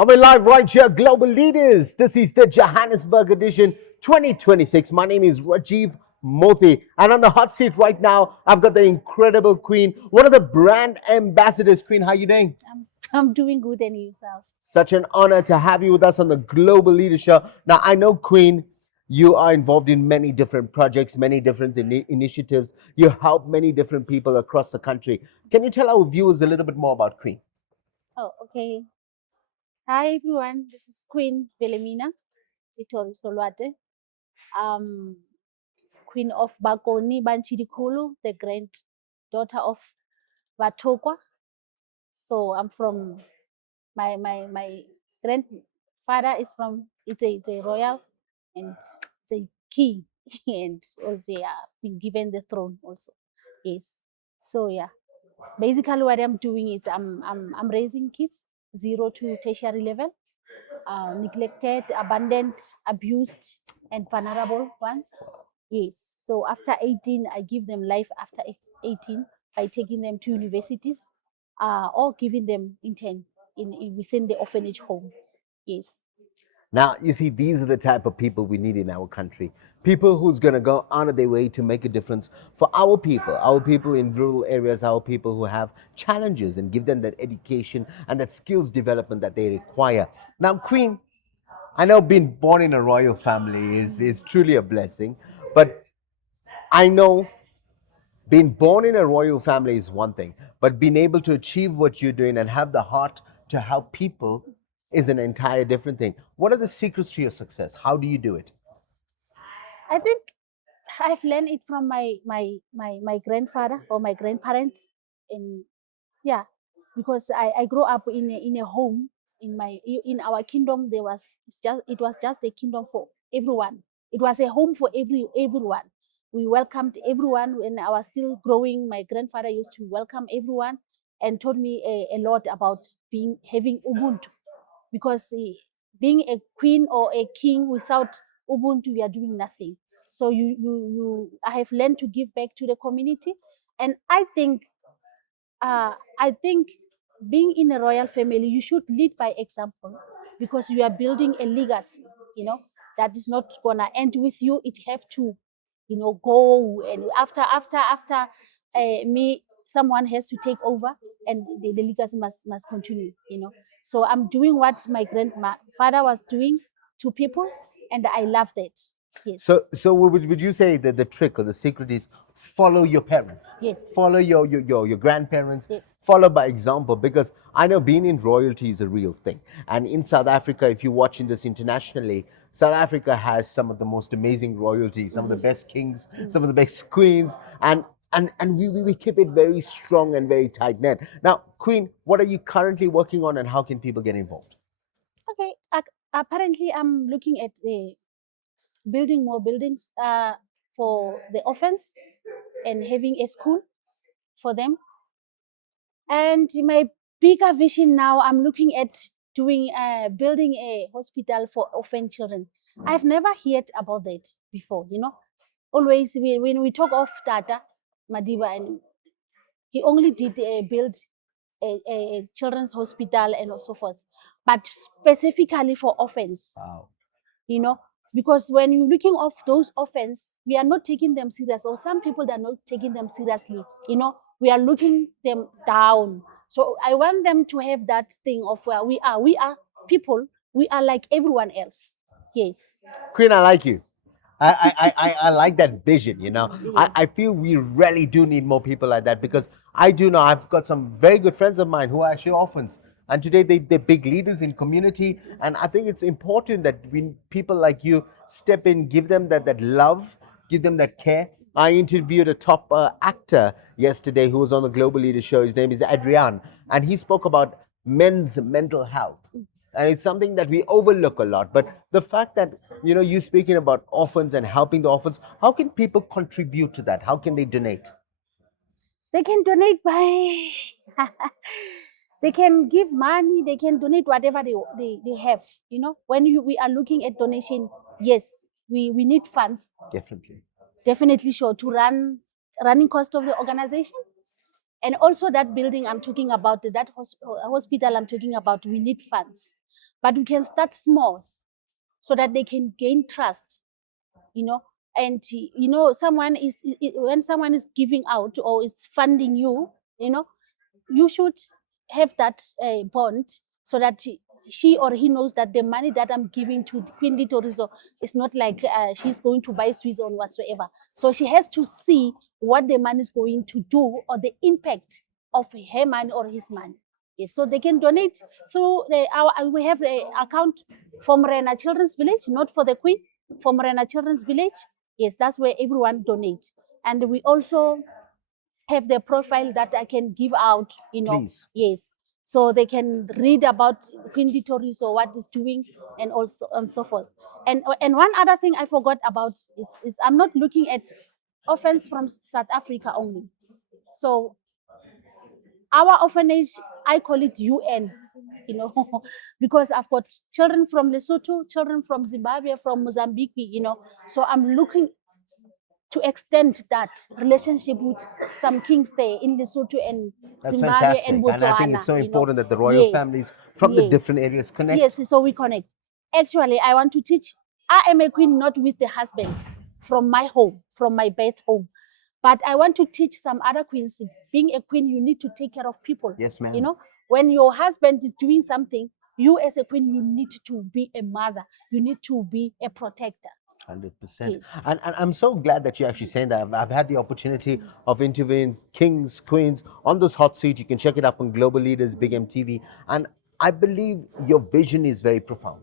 And we're live right here, Global Leaders. This is the Johannesburg edition 2026. My name is Rajiv Mothie. And on the hot seat right now, I've got the incredible Queen, one of the brand ambassadors. Queen, how you doing? I'm doing good, and yourself? Such an honor to have you with us on the Global Leadership. Now, I know, Queen, you are involved in many different projects, many different initiatives. You help many different people across the country. Can you tell our viewers a little bit more about Queen? Oh, okay. Hi, everyone. This is Queen Velemina Victoria Solwate, um, Queen of Bakoni Banchidikulu, the granddaughter of Batokwa. So I'm from my grandfather is from it's a royal and it's a king and also been given the throne also. Yes. So yeah. Basically, what I'm doing is I'm raising kids 0 to tertiary level, neglected, abandoned, abused, and vulnerable ones. Yes. So after 18, I give them life after 18 by taking them to universities, or giving them intern in within the orphanage home. Yes. Now, you see, these are the type of people we need in our country. People who's going to go out of their way to make a difference for our people in rural areas, our people who have challenges, and give them that education and that skills development that they require. Now, Queen, I know being born in a royal family is truly a blessing, but I know being born in a royal family is one thing, but being able to achieve what you're doing and have the heart to help people is an entire different thing. What are the secrets to your success? How do you do it? I think I've learned it from my grandfather or my grandparents, and yeah, because I grew up in a home in our kingdom. It was just a kingdom for everyone. It was a home for everyone. We welcomed everyone. When I was still growing, my grandfather used to welcome everyone and taught me a lot about having ubuntu, because being a queen or a king without ubuntu, you are doing nothing. So I have learned to give back to the community, and I think being in a royal family, you should lead by example, because you are building a legacy, that is not gonna end with you. It have to, go, and after me, someone has to take over, and the legacy must continue, So I'm doing what my grandfather was doing to people, and I love that. Yes. So would you say that the trick or the secret is follow your parents, Yes. follow your grandparents, Yes. follow by example? Because I know being in royalty is a real thing, and in South Africa, if you're watching this internationally, South Africa has some of the most amazing royalty, some of the best kings, some of the best queens, and we keep it very strong and very tight knit. Now, Queen, what are you currently working on, and how can people get involved? Okay. Apparently, I'm looking at building more buildings for the orphans, and having a school for them. And my bigger vision now, I'm looking at building a hospital for orphan children. I've never heard about that before. Always when we talk of Tata Madiba, and he only did build a children's hospital and so forth, but specifically for orphans. Wow. you know because when you're looking of those orphans, we are not taking them serious, or some people that are not taking them seriously. We are looking them down. So I want them to have that thing of where we are people, we are like everyone else. Yes. Queen, I like you. I like that vision, Yes. I feel we really do need more people like that, because I do know I've got some very good friends of mine who are actually orphans. And today they're big leaders in community. And I think it's important that when people like you step in, give them that love, give them that care. I interviewed a top actor yesterday who was on the Global Leader Show. His name is Adrian. And he spoke about men's mental health, and it's something that we overlook a lot. But the fact that you speaking about orphans and helping the orphans, how can people contribute to that? How can they donate? They can donate by they can give money, they can donate whatever they have. When we are looking at donation, yes, we need funds, Definitely. definitely, sure, to running cost of the organization, And also that building I'm talking about, that hospital I'm talking about, we need funds. But we can start small so that they can gain trust, and when someone is giving out or is funding you, you should have that bond, so that she or he knows that the money that I'm giving to Queen Litorizo is not like she's going to buy sweets or whatsoever. So she has to see what the money is going to do, or the impact of her money or his money. Yes, so they can donate through we have the account for Morena Children's Village, not for the Queen, for Morena Children's Village. Yes, that's where everyone donates. And we also have the profile that I can give out, Please. Yes, so they can read about Queen Litorizo, what is doing, and also and so forth. And one other thing I forgot about is I'm not looking at orphans from South Africa only. So our orphanage, I call it UN, because I've got children from Lesotho, children from Zimbabwe, from Mozambique, So I'm looking to extend that relationship with some kings there in Lesotho and That's Zimbabwe fantastic. and Botswana. And I think it's so important that the royal families from the different areas connect. Yes, so we connect. Actually, I want to teach. I am a queen not with the husband from my home, from my birth home. But I want to teach some other queens. Being a queen, you need to take care of people. Yes, ma'am. When your husband is doing something, you as a queen, you need to be a mother. You need to be a protector. 100%. Yes. And I'm so glad that you're actually saying that. I've had the opportunity of interviewing kings, queens on this hot seat. You can check it up on Global Leaders, Big MTV. And I believe your vision is very profound.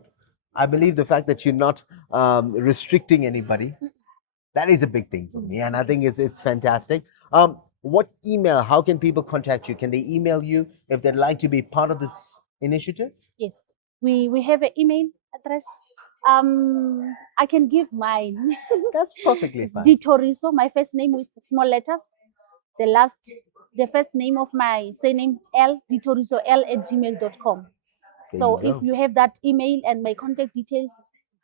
I believe the fact that you're not restricting anybody, that is a big thing for me. And I think it's fantastic. What email, how can people contact you? Can they email you if they'd like to be part of this initiative? Yes, we have an email address. I can give mine. That's perfectly fine. Litorizo, my first name with small letters. The first name of my surname, Litorizo, l@gmail.com. So if you have that email, and my contact details,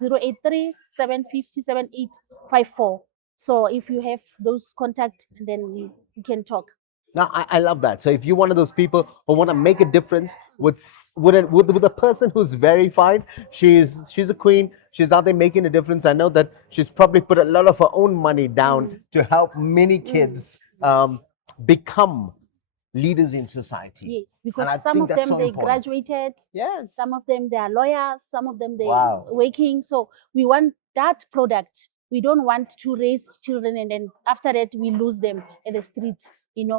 083 750 7854. So if you have those contacts, then you can talk. Now, I love that. So if you're one of those people who want to make a difference with a person who's verified, she's a queen, she's out there making a difference. I know that she's probably put a lot of her own money down to help many kids become leaders in society. Yes, because some of them, they graduated. Yes. Some of them, they are lawyers. Some of them, they are working. So we want that product. We don't want to raise children and then after that we lose them in the street,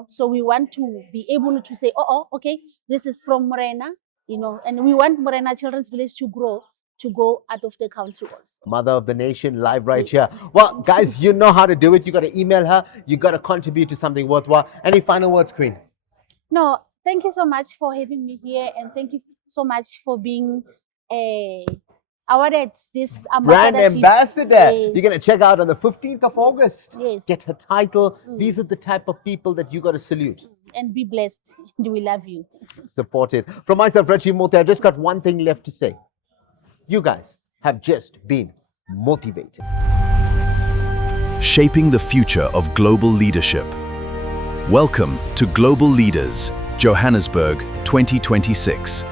So we want to be able to say, okay, this is from Morena, and we want Morena Children's Village to grow, to go out of the country also. Mother of the nation, live right here. Well, guys, you know how to do it. You got to email her. You got to contribute to something worthwhile. Any final words, Queen? No, thank you so much for having me here, and thank you so much for being awarded this brand ambassador. Yes. You're going to check out on the 15th of August. Yes. Get her title. These are the type of people that you got to salute. And be blessed. We love you. Support it. From myself, Rajiv Mothie, I just got one thing left to say. You guys have just been motivated. Shaping the future of global leadership. Welcome to Global Leaders, Johannesburg 2026.